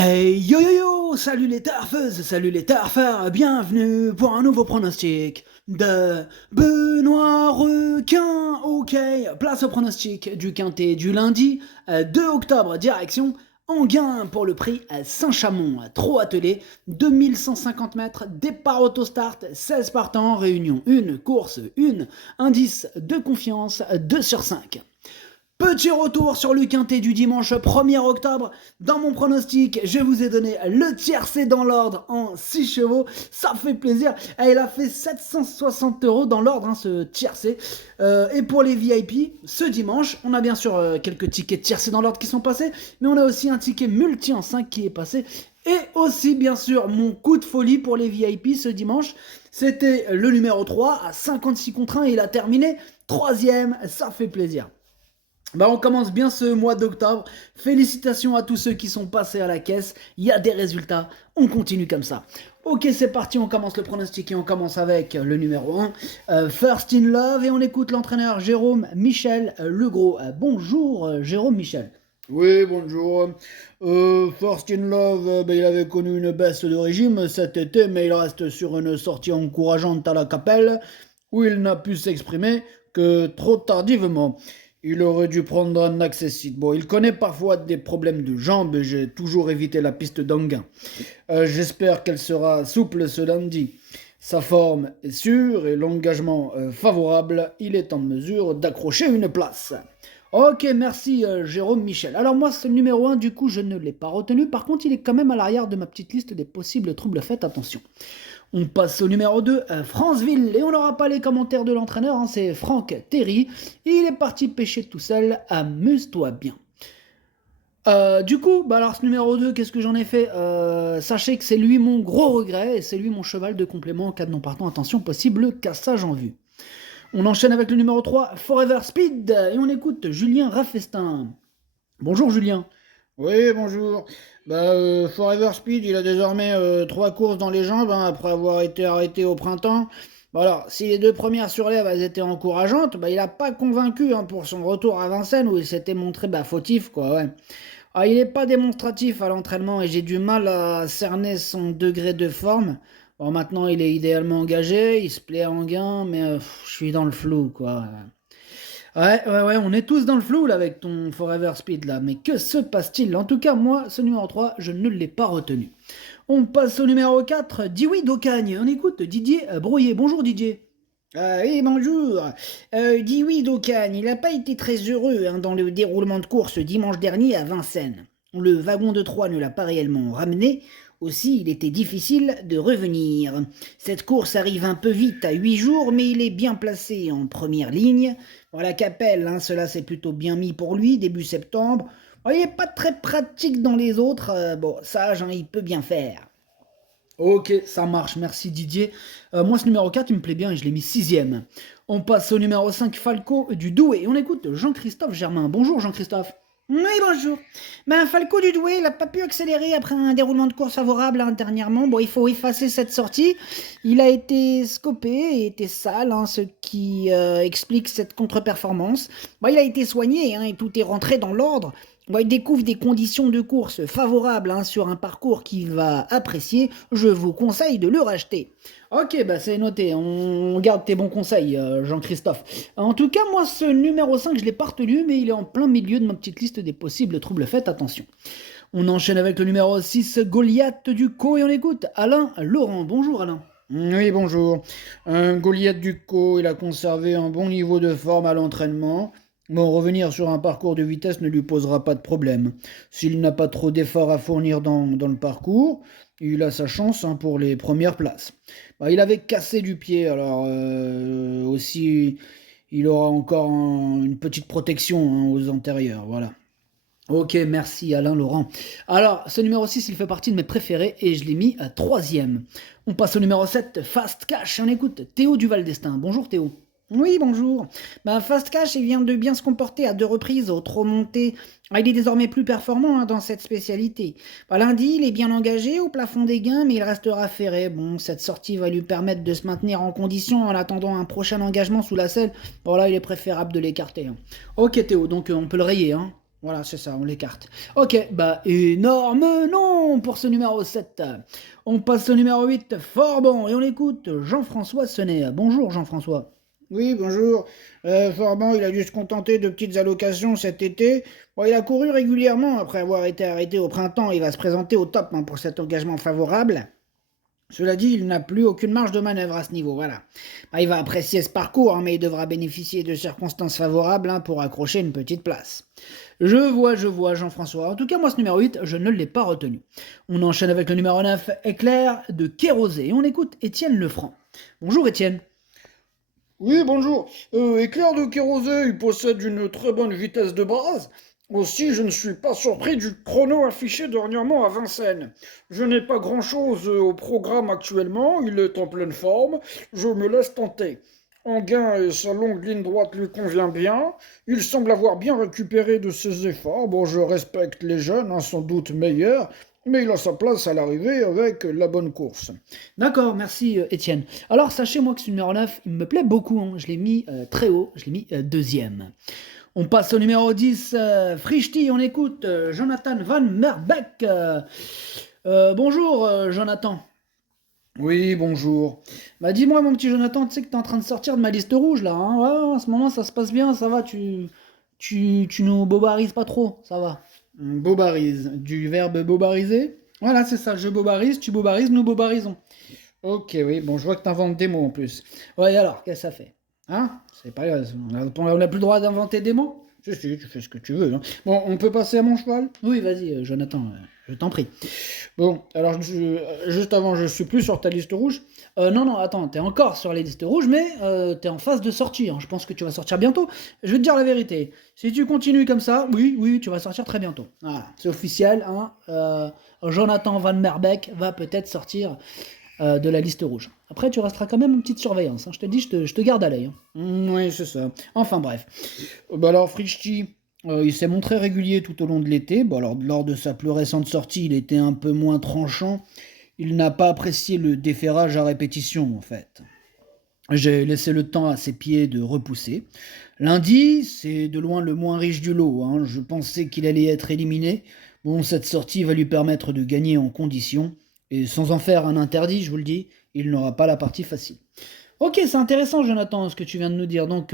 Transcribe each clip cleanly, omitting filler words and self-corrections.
Hey yo yo yo, salut les tarfeuses, salut les tarfeurs, bienvenue pour un nouveau pronostic de Benoît Requin. Ok, place au pronostic du quintet du lundi 2 octobre, direction Enghien pour le prix à Saint-Chamond, trop attelé, 2150 mètres, départ auto-start, 16 partants, réunion 1, course 1, indice de confiance 2 sur 5. Petit retour sur le quintet du dimanche 1er octobre. Dans mon pronostic, je vous ai donné le tiercé dans l'ordre en 6 chevaux. Ça fait plaisir. Et il a fait 760 € dans l'ordre, ce tiercé. Et pour les VIP, ce dimanche, on a bien sûr quelques tickets tiercés dans l'ordre qui sont passés. Mais on a aussi un ticket multi en 5 qui est passé. Et aussi, bien sûr, mon coup de folie pour les VIP ce dimanche. C'était le numéro 3 à 56 contre 1 et il a terminé 3ème. Ça fait plaisir. On commence bien ce mois d'octobre. Félicitations à tous ceux qui sont passés à la caisse. Il y a des résultats. On continue comme ça. Ok, c'est parti. On commence le pronostic et on commence avec le numéro 1. First in Love. Et on écoute l'entraîneur Jérôme Michel Legros. Bonjour Jérôme Michel. Oui, bonjour. First in Love, il avait connu une baisse de régime cet été, mais il reste sur une sortie encourageante à la Capelle, où il n'a pu s'exprimer que trop tardivement. Il aurait dû prendre un accessite. Bon, il connaît parfois des problèmes de jambes et j'ai toujours évité la piste d'Anguin. J'espère qu'elle sera souple ce lundi. Sa forme est sûre et l'engagement favorable. Il est en mesure d'accrocher une place. Ok, merci Jérôme Michel. Alors moi, ce numéro 1, du coup, je ne l'ai pas retenu. Par contre, il est quand même à l'arrière de ma petite liste des possibles troubles. Faites attention. On passe au numéro 2, Franceville, et on n'aura pas les commentaires de l'entraîneur, c'est Franck Terry. Il est parti pêcher tout seul, amuse-toi bien. Du coup, alors ce numéro 2, qu'est-ce que j'en ai fait? Sachez que c'est lui mon gros regret, et c'est lui mon cheval de complément en cas de non partant. Attention, possible cassage en vue. On enchaîne avec le numéro 3, Forever Speed, et on écoute Julien Raffestin. Bonjour Julien. Oui, bonjour. Forever Speed, il a désormais 3 courses dans les jambes après avoir été arrêté au printemps. Alors, si les 2 premières surlèves elles étaient encourageantes, il n'a pas convaincu pour son retour à Vincennes où il s'était montré fautif, quoi, ouais. Il n'est pas démonstratif à l'entraînement et j'ai du mal à cerner son degré de forme. Bon, maintenant, il est idéalement engagé, il se plaît à Enghien, mais je suis dans le flou, quoi. Ouais, on est tous dans le flou là avec ton Forever Speed là, mais que se passe-t-il? En tout cas, moi, ce numéro 3, je ne l'ai pas retenu. On passe au numéro 4, Dioui d'Ocagne. On écoute Didier Brouillet. Bonjour Didier. Oui, bonjour. Dis oui, d'Ocagne, il n'a pas été très heureux dans le déroulement de course dimanche dernier à Vincennes. Le wagon de Troyes ne l'a pas réellement ramené, aussi il était difficile de revenir. Cette course arrive un peu vite à 8 jours, mais il est bien placé en première ligne. Bon, la Capelle, cela s'est plutôt bien mis pour lui, début septembre. Bon, il n'est pas très pratique dans les autres, sage, il peut bien faire. Ok, ça marche, merci Didier. Moi, ce numéro 4, il me plaît bien et je l'ai mis 6ème. On passe au numéro 5, Falco du Douai. Et on écoute Jean-Christophe Germain. Bonjour Jean-Christophe. Oui, bonjour. Falco du Douai, il n'a pas pu accélérer après un déroulement de course favorable dernièrement. Bon, il faut effacer cette sortie. Il a été scopé et était sale, ce qui explique cette contre-performance. Bon, il a été soigné et tout est rentré dans l'ordre. Bon, il découvre des conditions de course favorables sur un parcours qu'il va apprécier. Je vous conseille de le racheter. Ok, c'est noté, on garde tes bons conseils, Jean-Christophe. En tout cas, moi, ce numéro 5, je l'ai pas retenu, mais il est en plein milieu de ma petite liste des possibles troubles. Faites attention. On enchaîne avec le numéro 6, Goliath du Co, et on écoute Alain Laurent. Bonjour Alain. Oui, bonjour. Goliath Ducos, il a conservé un bon niveau de forme à l'entraînement. Bon, revenir sur un parcours de vitesse ne lui posera pas de problème. S'il n'a pas trop d'efforts à fournir dans le parcours, il a sa chance pour les premières places. Il avait cassé du pied, alors aussi il aura encore une petite protection aux antérieurs, voilà. Ok, merci Alain Laurent. Alors, ce numéro 6, il fait partie de mes préférés et je l'ai mis à 3ème. On passe au numéro 7, Fast Cash. On écoute Théo Duval d'Estaing. Bonjour Théo. Oui, bonjour. Fast Cash, il vient de bien se comporter à 2 reprises au trop monté. Il est désormais plus performant dans cette spécialité. Lundi, il est bien engagé au plafond des gains, mais il restera ferré. Bon, cette sortie va lui permettre de se maintenir en condition en attendant un prochain engagement sous la selle. Bon, là, il est préférable de l'écarter. Ok Théo, donc on peut le rayer. Voilà, c'est ça, on l'écarte. Ok, bah énorme nom pour ce numéro 7. On passe au numéro 8, fort bon, et on écoute Jean-François Senet. Bonjour Jean-François. Oui, bonjour. Forban, il a dû se contenter de petites allocations cet été. Bon, il a couru régulièrement après avoir été arrêté au printemps. Il va se présenter au top hein, pour cet engagement favorable. Cela dit, il n'a plus aucune marge de manœuvre à ce niveau, voilà. Bah, il va apprécier ce parcours, hein, mais il devra bénéficier de circonstances favorables hein, pour accrocher une petite place. Je vois, Jean-François. En tout cas, moi, ce numéro 8, je ne l'ai pas retenu. On enchaîne avec le numéro 9, Éclair de Kérosé, et on écoute Étienne Lefranc. Bonjour Étienne. Oui, bonjour. Éclair de Kérosé, il possède une très bonne vitesse de base. Aussi, je ne suis pas surpris du chrono affiché dernièrement à Vincennes. Je n'ai pas grand-chose au programme actuellement, il est en pleine forme, je me laisse tenter. Enghien et sa longue ligne droite lui convient bien, il semble avoir bien récupéré de ses efforts. Bon, je respecte les jeunes, hein, sans doute meilleurs, mais il a sa place à l'arrivée avec la bonne course. D'accord, merci Étienne. Alors, sachez-moi que ce numéro 9, il me plaît beaucoup. Hein. Je l'ai mis très haut, je l'ai mis deuxième. On passe au numéro 10, Frichti, on écoute Jonathan Van Merbeek. Bonjour Jonathan. Oui, bonjour. Bah dis-moi mon petit Jonathan, tu sais que t'es en train de sortir de ma liste rouge là, hein. Ouais, en ce moment ça se passe bien, ça va, tu nous bobarises pas trop, ça va. Bobarise, du verbe bobariser? Voilà, c'est ça, je bobarise, tu bobarises, nous bobarisons. Ok, oui, bon, je vois que t'inventes des mots en plus. Ouais, alors, qu'est-ce que ça fait? Hein? C'est pas grave, on a plus le droit d'inventer des mots? Si, tu fais ce que tu veux. Hein. Bon, on peut passer à mon cheval? Oui, vas-y, Jonathan, je t'en prie. Bon, alors, juste avant, je suis plus sur ta liste rouge. Non, attends, t'es encore sur les listes rouges, mais t'es en phase de sortie. Hein. Je pense que tu vas sortir bientôt. Je vais te dire la vérité. Si tu continues comme ça, oui, tu vas sortir très bientôt. Voilà, c'est officiel. Hein. Jonathan Van Merbeek va peut-être sortir de la liste rouge. Après, tu resteras quand même en petite surveillance. Hein. Je te dis, je te garde à l'œil. Hein. Oui, c'est ça. Enfin, bref. Bah alors, Frischti, il s'est montré régulier tout au long de l'été. Bon, alors, lors de sa plus récente sortie, il était un peu moins tranchant. Il n'a pas apprécié le déferrage à répétition, en fait. J'ai laissé le temps à ses pieds de repousser. Lundi, c'est de loin le moins riche du lot. Hein. Je pensais qu'il allait être éliminé. Bon, cette sortie va lui permettre de gagner en condition. Et sans en faire un interdit, je vous le dis, il n'aura pas la partie facile. Ok, c'est intéressant, Jonathan, ce que tu viens de nous dire. Donc,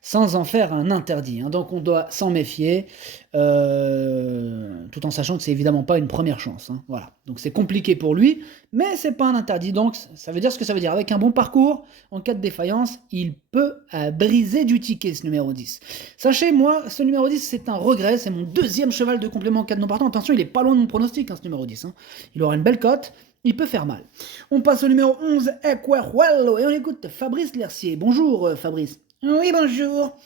sans en faire un interdit. Hein. Donc, on doit s'en méfier, tout en sachant que c'est évidemment pas une première chance. Hein. Voilà. Donc, c'est compliqué pour lui, mais c'est pas un interdit. Donc, ça veut dire ce que ça veut dire. Avec un bon parcours, en cas de défaillance, il peut briser du ticket, ce numéro 10. Sachez, moi, ce numéro 10, c'est un regret. C'est mon deuxième cheval de complément en cas de non partant. Attention, il est pas loin de mon pronostic, hein, ce numéro 10. Hein. Il aura une belle cote. Il peut faire mal. On passe au numéro 11, Equeruello, et on écoute Fabrice Lercier. Bonjour Fabrice. Oui, bonjour.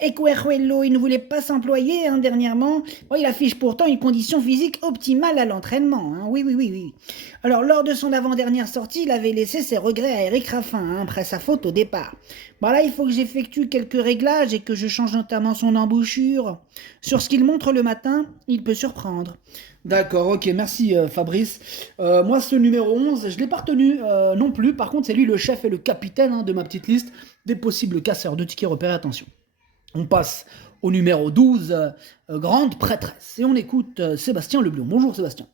Equeruello, il ne voulait pas s'employer hein, dernièrement. Bon, il affiche pourtant une condition physique optimale à l'entraînement. Hein. Oui. Alors, lors de son avant-dernière sortie, il avait laissé ses regrets à Eric Raffin, hein, après sa faute au départ. Bon, là, il faut que j'effectue quelques réglages et que je change notamment son embouchure. Sur ce qu'il montre le matin, il peut surprendre. D'accord, ok, merci Fabrice. Moi, ce numéro 11, je ne l'ai pas retenu non plus. Par contre, c'est lui le chef et le capitaine hein, de ma petite liste des possibles casseurs de tickets repérés. Attention. On passe au numéro 12, Grande Prêtresse. Et on écoute Sébastien Leblond. Bonjour Sébastien.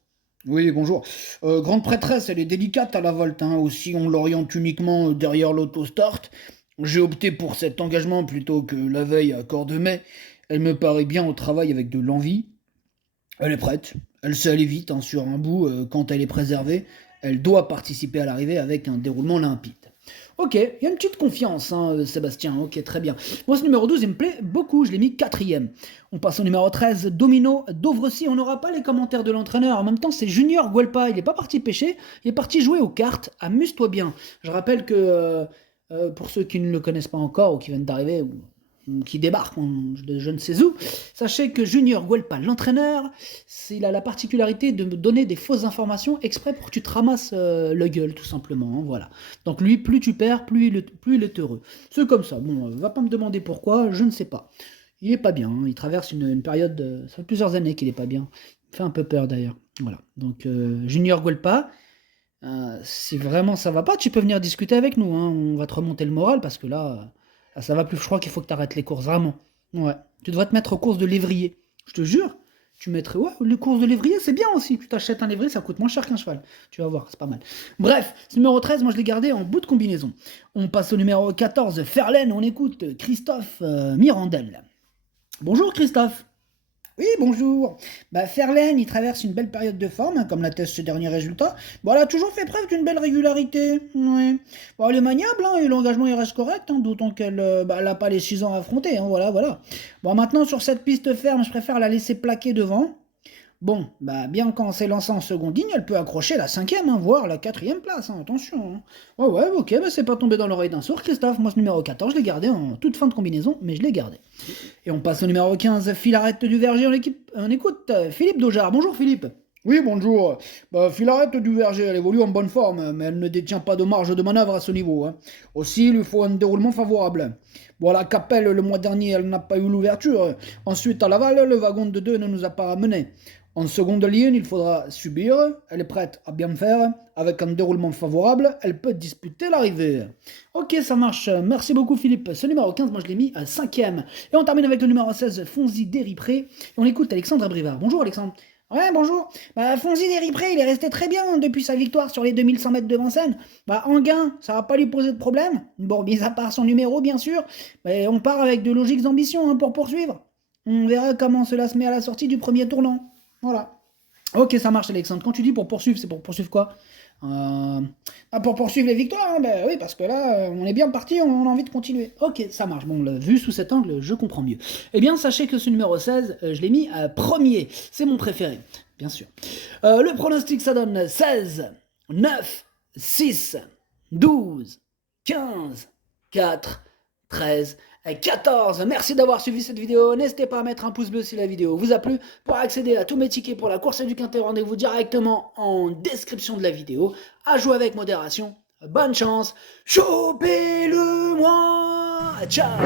Oui, bonjour. Grande Prêtresse, elle est délicate à la volte. Hein. Aussi, on l'oriente uniquement derrière l'autostart. J'ai opté pour cet engagement plutôt que la veille à Cordemais. Elle me paraît bien au travail avec de l'envie. Elle est prête. Elle sait aller vite hein, sur un bout quand elle est préservée. Elle doit participer à l'arrivée avec un déroulement limpide. Ok, il y a une petite confiance, hein, Sébastien. Ok, très bien. Moi, ce numéro 12, il me plaît beaucoup. Je l'ai mis quatrième. On passe au numéro 13, Domino Dovrecy. On n'aura pas les commentaires de l'entraîneur. En même temps, c'est Junior Guelpa. Il n'est pas parti pêcher. Il est parti jouer aux cartes. Amuse-toi bien. Je rappelle que, pour ceux qui ne le connaissent pas encore ou qui viennent d'arriver, ou qui débarque de je ne sais où, sachez que Junior Guelpa, l'entraîneur, il a la particularité de me donner des fausses informations exprès pour que tu te ramasses le gueule, tout simplement. Hein, voilà. Donc lui, plus tu perds, plus il est heureux. C'est comme ça. Bon, va pas me demander pourquoi, je ne sais pas. Il est pas bien. Hein, il traverse une période, ça fait plusieurs années qu'il est pas bien. Il fait un peu peur d'ailleurs. Voilà. Donc Junior Guelpa, si vraiment ça va pas, tu peux venir discuter avec nous. Hein, on va te remonter le moral parce que là. Ah, ça va plus, je crois qu'il faut que tu arrêtes les courses, vraiment. Ouais. Tu devrais te mettre aux courses de lévrier. je te jure. Tu mettrais, ouais, les courses de lévrier, c'est bien aussi. Tu t'achètes un lévrier, ça coûte moins cher qu'un cheval. Tu vas voir, c'est pas mal. Bref, ce numéro 13, moi je l'ai gardé en bout de combinaison. On passe au numéro 14, Ferlaine, on écoute Christophe Mirandel. Bonjour Christophe. Oui, bonjour. Ferlaine, il traverse une belle période de forme, hein, comme l'attestent ses derniers résultats. Bon, elle a toujours fait preuve d'une belle régularité. Ouais. Bon, elle est maniable, hein, et l'engagement il reste correct, hein, d'autant qu'elle n'a pas les 6 ans à affronter. Hein, voilà. Bon, maintenant, sur cette piste ferme, je préfère la laisser plaquer devant. Bon, bien qu'en s'élançant en seconde ligne, elle peut accrocher la 5e, hein, voire la 4e place, hein, attention. Hein. Ouais, ok, c'est pas tombé dans l'oreille d'un sourd, Christophe. Moi, ce numéro 14, je l'ai gardé en toute fin de combinaison, mais je l'ai gardé. Et on passe au numéro 15, Filarette du Verger, on écoute Philippe Daujard. Bonjour Philippe. Oui, bonjour. Filarette du Verger, elle évolue en bonne forme, mais elle ne détient pas de marge de manœuvre à ce niveau. Hein. Aussi, il lui faut un déroulement favorable. Bon, à la Capelle, le mois dernier, elle n'a pas eu l'ouverture. Ensuite, à Laval, le wagon de 2 ne nous a pas ramené. En seconde ligne, il faudra subir. Elle est prête à bien faire. Avec un déroulement favorable, elle peut disputer l'arrivée. Ok, ça marche. Merci beaucoup Philippe. Ce numéro 15, moi je l'ai mis à 5e. Et on termine avec le numéro 16, Fonzi Déripré. Et on écoute Alexandre Brivard. Bonjour Alexandre. Ouais, bonjour. Fonzi Déripré, il est resté très bien hein, depuis sa victoire sur les 2100 mètres de Vincennes. En gain, ça va pas lui poser de problème. Bon, mis à part son numéro, bien sûr. Mais on part avec de logiques ambitions hein, pour poursuivre. On verra comment cela se met à la sortie du premier tournant. Voilà. Ok, ça marche Alexandre. Quand tu dis pour poursuivre, c'est pour poursuivre quoi Pour poursuivre les victoires, hein, oui, parce que là, on est bien parti, on a envie de continuer. Ok, ça marche. Bon, vu sous cet angle, je comprends mieux. Eh bien, sachez que ce numéro 16, je l'ai mis à premier. C'est mon préféré, bien sûr. Le pronostic, ça donne 16, 9, 6, 12, 15, 4, 13, 14. Merci d'avoir suivi cette vidéo. N'hésitez pas à mettre un pouce bleu si la vidéo vous a plu. Pour accéder à tous mes tickets pour la course du Quintet, rendez-vous directement en description de la vidéo. À jouer avec modération. Bonne chance. Chopez-le-moi. Ciao.